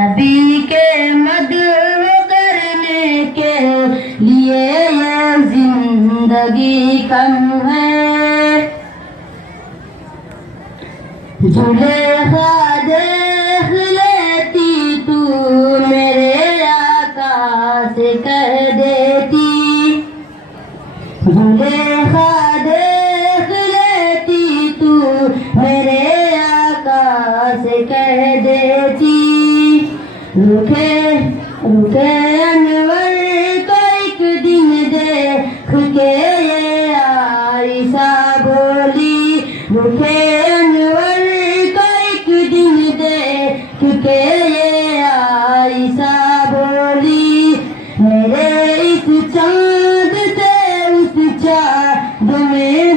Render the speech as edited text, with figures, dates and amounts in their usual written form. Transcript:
नबी के मदह करने के लिए ये जिंदगी कम है। जुलेखा देख लेती तू मेरे आका से कह देती। जुलेखा देख लेती तू मेरे आका से कह देती। रुके रुके अनवर को एक दिन देख के ये आयशा बोली। रुके अनवर को एक दिन देख के ये आयशा बोली। मेरे इस चाँद से उस चाँद में